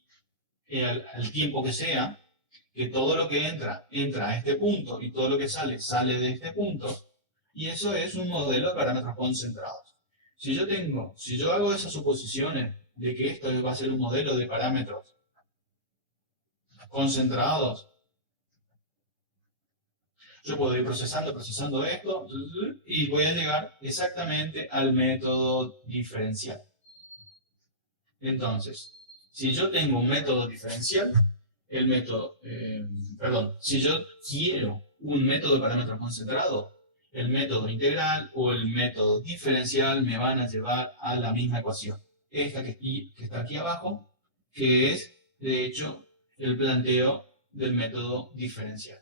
al tiempo que sea, que todo lo que entra a este punto y todo lo que sale de este punto, y eso es un modelo de parámetros concentrados. Si yo hago esas suposiciones de que esto va a ser un modelo de parámetros concentrados, yo puedo ir procesando esto, y voy a llegar exactamente al método diferencial. Entonces, si yo tengo un método diferencial, si yo quiero un método de parámetros concentrado, el método integral o el método diferencial me van a llevar a la misma ecuación. Esta que está aquí abajo, que es, de hecho, el planteo del método diferencial.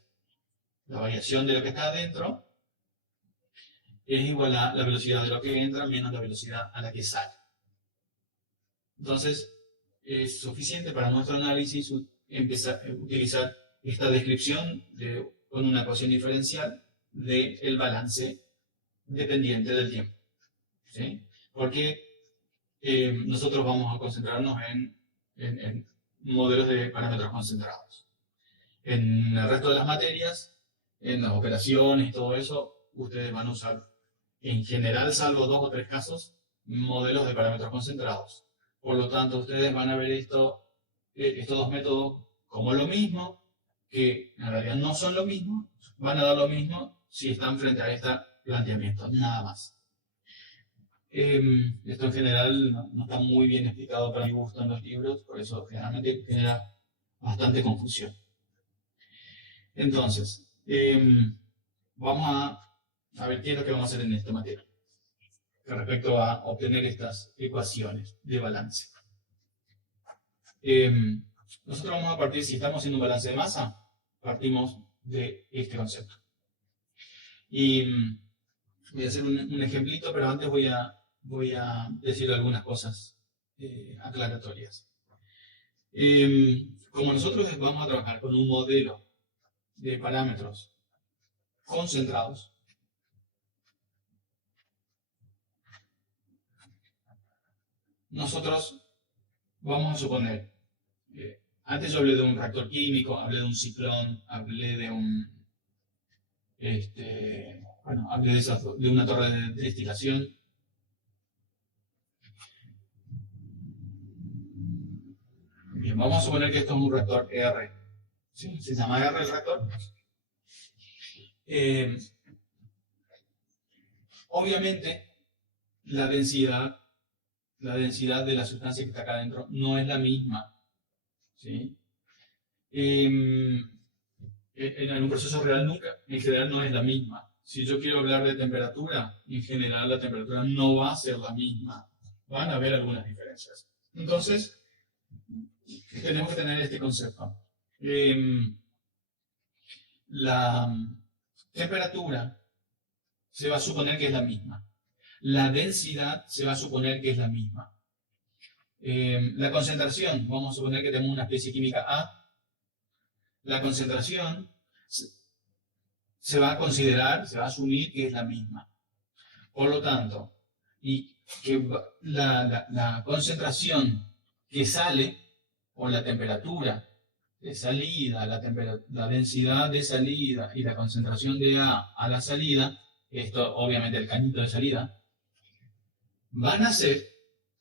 La variación de lo que está adentro es igual a la velocidad de lo que entra menos la velocidad a la que sale. Entonces, es suficiente para nuestro análisis utilizar esta descripción con una ecuación diferencial del balance dependiente del tiempo. ¿Sí? Porque nosotros vamos a concentrarnos en modelos de parámetros concentrados. En el resto de las materias, en las operaciones y todo eso, ustedes van a usar, en general, salvo 2 o 3 casos, modelos de parámetros concentrados. Por lo tanto, ustedes van a ver estos dos métodos como lo mismo, que en realidad no son lo mismo, van a dar lo mismo si están frente a este planteamiento, nada más. Esto en general no está muy bien explicado para mi gusto en los libros, por eso generalmente genera bastante confusión. Entonces, vamos a ver qué es lo que vamos a hacer en esta materia respecto a obtener estas ecuaciones de balance. Nosotros vamos a partir, si estamos haciendo un balance de masa, partimos de este concepto. Y voy a hacer un ejemplito, pero antes voy a decir algunas cosas aclaratorias. Como nosotros vamos a trabajar con un modelo de parámetros concentrados, nosotros vamos a suponer Antes yo hablé de un reactor químico, hablé de un ciclón, hablé de un, bueno, hablé de una torre de destilación. Bien, vamos a suponer que esto es un reactor R. ¿Sí? ¿Se llama R el reactor? Obviamente, la densidad de la sustancia que está acá adentro no es la misma. ¿Sí? En un proceso real nunca, en general no es la misma. Si yo quiero hablar de temperatura, en general la temperatura no va a ser la misma. Van a haber algunas diferencias. Entonces, tenemos que tener este concepto. La temperatura se va a suponer que es la misma. La densidad se va a suponer que es la misma. La concentración, vamos a suponer que tenemos una especie química A. La concentración se va a considerar, se va a asumir que es la misma. Por lo tanto, y que la concentración que sale, o la temperatura de salida, la densidad de salida y la concentración de a la salida, esto obviamente el cañito de salida, van a ser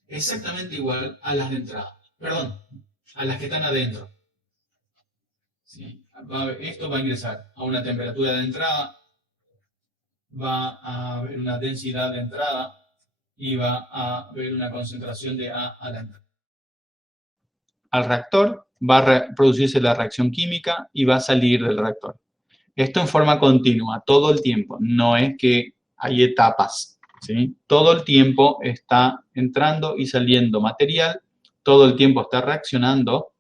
exactamente igual a las de entrada. Perdón, a las que están adentro. ¿Sí? Esto va a ingresar a una temperatura de entrada, va a haber una densidad de entrada y va a haber una concentración de A a la entrada. Al reactor va a producirse la reacción química y va a salir del reactor. Esto en forma continua, todo el tiempo, no es que hay etapas, ¿sí? Todo el tiempo está entrando y saliendo material, todo el tiempo está reaccionando.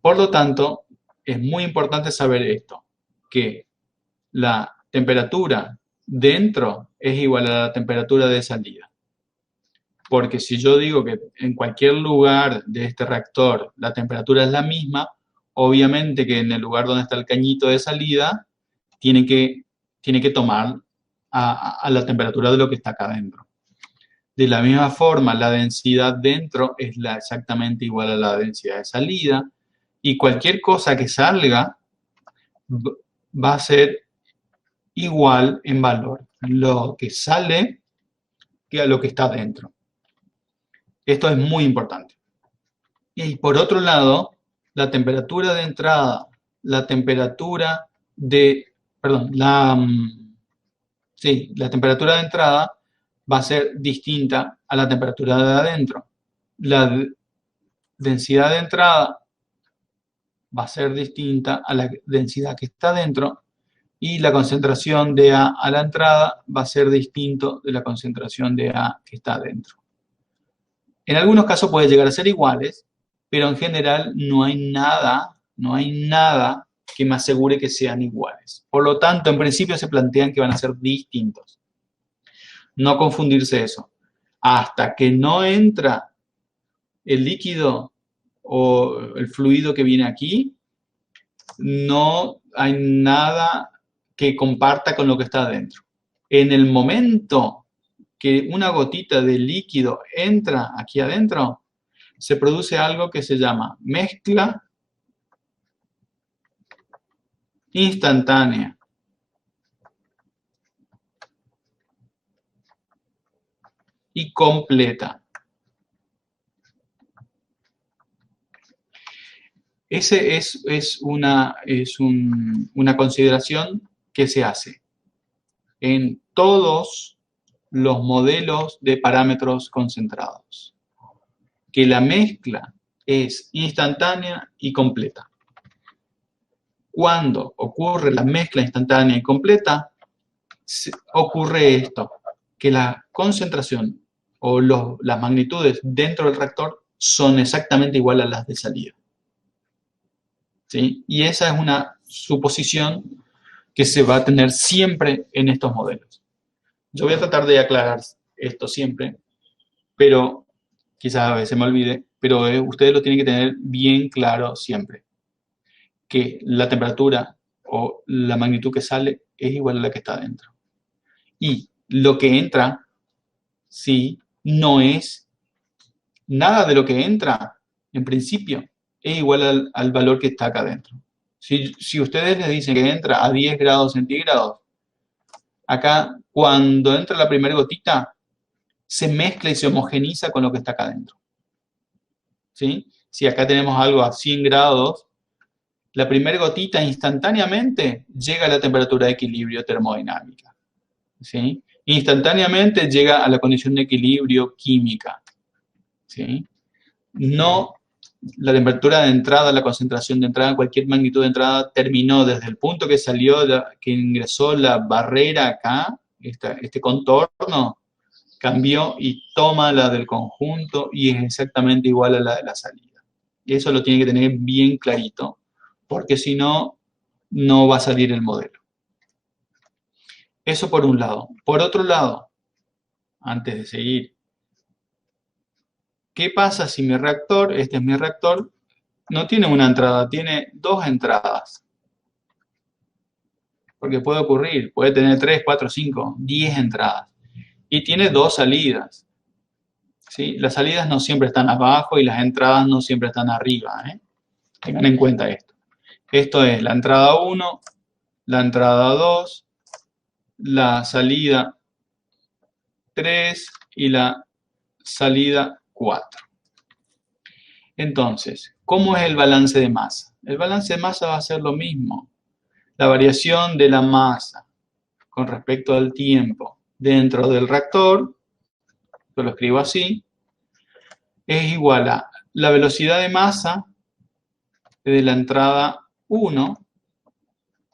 Por lo tanto, es muy importante saber esto, que la temperatura dentro es igual a la temperatura de salida. Porque si yo digo que en cualquier lugar de este reactor la temperatura es la misma, obviamente que en el lugar donde está el cañito de salida tiene que tomar a la temperatura de lo que está acá adentro. De la misma forma, la densidad dentro es exactamente igual a la densidad de salida, y cualquier cosa que salga va a ser igual en valor lo que sale que a lo que está dentro. Esto es muy importante. Y por otro lado, la temperatura de entrada, la temperatura de, perdón, la temperatura de entrada va a ser distinta a la temperatura de adentro. La densidad de entrada va a ser distinta a la densidad que está dentro, y la concentración de A a la entrada va a ser distinto de la concentración de A que está dentro. En algunos casos puede llegar a ser iguales, pero en general no hay nada que me asegure que sean iguales. Por lo tanto, en principio se plantean que van a ser distintos. No confundirse eso. Hasta que no entra el líquido o el fluido que viene aquí, no hay nada que comparta con lo que está adentro. En el momento que una gotita de líquido entra aquí adentro, se produce algo que se llama mezcla instantánea. Y completa. Ese es una consideración que se hace en todos los modelos de parámetros concentrados, que la mezcla es instantánea y completa. Cuando ocurre la mezcla instantánea y completa, ocurre esto, que la concentración o las magnitudes dentro del reactor son exactamente igual a las de salida. ¿Sí? Y esa es una suposición que se va a tener siempre en estos modelos. Yo voy a tratar de aclarar esto siempre, pero quizás a veces me olvide, pero ustedes lo tienen que tener bien claro siempre, que la temperatura o la magnitud que sale es igual a la que está dentro. Y lo que entra, sí, no es nada de lo que entra, en principio, es igual al valor que está acá adentro. Si ustedes les dicen que entra a 10 grados centígrados, acá cuando entra la primera gotita, se mezcla y se homogeniza con lo que está acá adentro. ¿Sí? Si acá tenemos algo a 100 grados, la primera gotita instantáneamente llega a la temperatura de equilibrio termodinámica. ¿Sí? Instantáneamente llega a la condición de equilibrio química. ¿Sí? No, la temperatura de entrada, la concentración de entrada, cualquier magnitud de entrada terminó desde el punto que salió, que ingresó la barrera acá, este contorno, cambió y toma la del conjunto y es exactamente igual a la de la salida. Y eso lo tiene que tener bien clarito, porque si no, no va a salir el modelo. Eso por un lado. Por otro lado, antes de seguir, ¿qué pasa si mi reactor, este es mi reactor, no tiene una entrada, tiene dos entradas? Porque puede ocurrir, puede tener 3, 4, 5, 10 entradas. Y tiene dos salidas. ¿Sí? Las salidas no siempre están abajo y las entradas no siempre están arriba. Tengan en cuenta esto. Esto es la entrada 1, la entrada 2, la salida 3 y la salida 4. Entonces, ¿cómo es el balance de masa? El balance de masa va a ser lo mismo. La variación de la masa con respecto al tiempo dentro del reactor, yo lo escribo así, es igual a la velocidad de masa de la entrada 1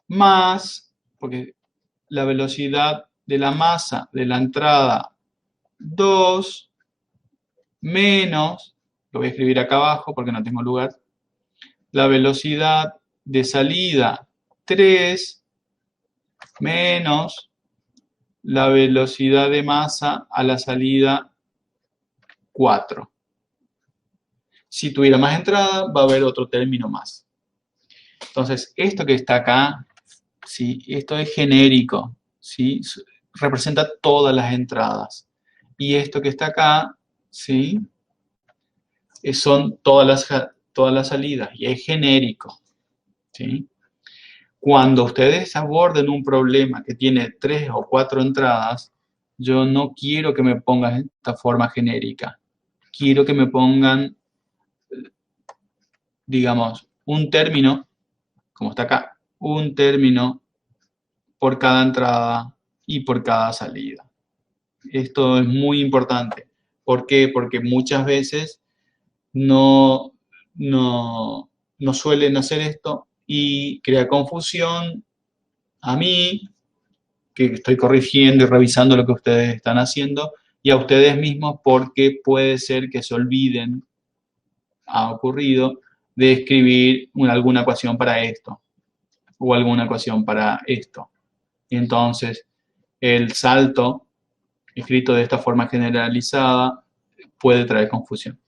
más, porque la velocidad de la masa de la entrada 2 menos, lo voy a escribir acá abajo porque no tengo lugar, la velocidad de salida 3 menos la velocidad de masa a la salida 4. Si tuviera más entrada, va a haber otro término más. Entonces, esto que está acá, ¿sí? Esto es genérico, ¿sí? Representa todas las entradas. Y esto que está acá, ¿sí? Son todas las salidas y es genérico, ¿sí? Cuando ustedes aborden un problema que tiene 3 o 4 entradas, yo no quiero que me pongan esta forma genérica. Quiero que me pongan, digamos, un término, como está acá, un término por cada entrada y por cada salida. Esto es muy importante. ¿Por qué? Porque muchas veces no suelen hacer esto y crea confusión a mí, que estoy corrigiendo y revisando lo que ustedes están haciendo, y a ustedes mismos porque puede ser que se olviden, ha ocurrido, de escribir alguna ecuación para esto o alguna ecuación para esto. Y entonces, el salto escrito de esta forma generalizada puede traer confusión.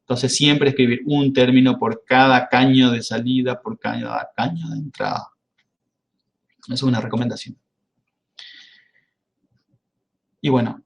Entonces, siempre escribir un término por cada caño de salida, por cada caño de entrada. Esa es una recomendación. Y bueno,